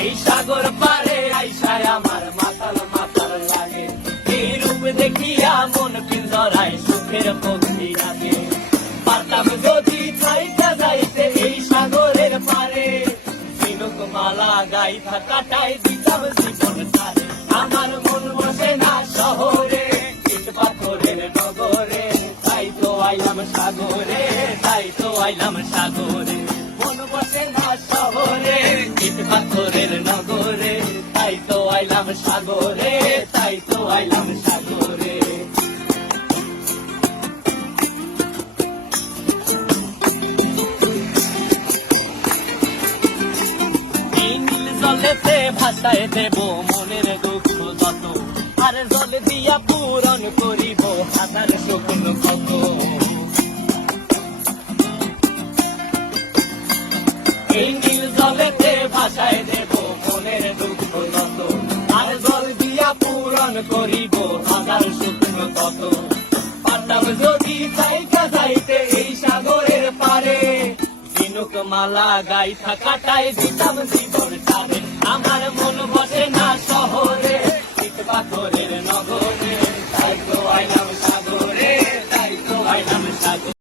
এই সাগর পারে আইসায় আমার মাতাল মাতাল লাগে, এই রূপ দেখিয়া মন পিঞ্জরায় সুখের পক্ষী লাগে। পারতাম যদি চাইতে যাইতে এই সাগরের পারে, ঝিনুক মালা গাইথা কাটাই দিতাম জীবন তারে। আমার মন বসে না শহরে, ইট পাথরের নগরে, তাই তো আইলাম সাগরে, তাই তো আইলাম সাগরে। মন বসে না শহরে, ইট পাথরের নগরে, তাই তো আইলাম সাগরে, তাই তো আইলাম সাগরে। এই নীল জলেতে ভাসায় দেব মনের দুঃখ যত, আর জল দিয়া পূরণ করিব হাজার স্বপ্ন কত। এই নীল জলেতে ভাসায় দেব মনের দুঃখ যত, আর জল দিয়া পূরণ করিব হাজার স্বপ্ন কত। পারতাম যদি চাইতে যাইতে এই সাগরের পারে, ঝিনুক মালা গাইথা কাটাই দিতাম জীবন তারে। আমার মন বসে না শহরে,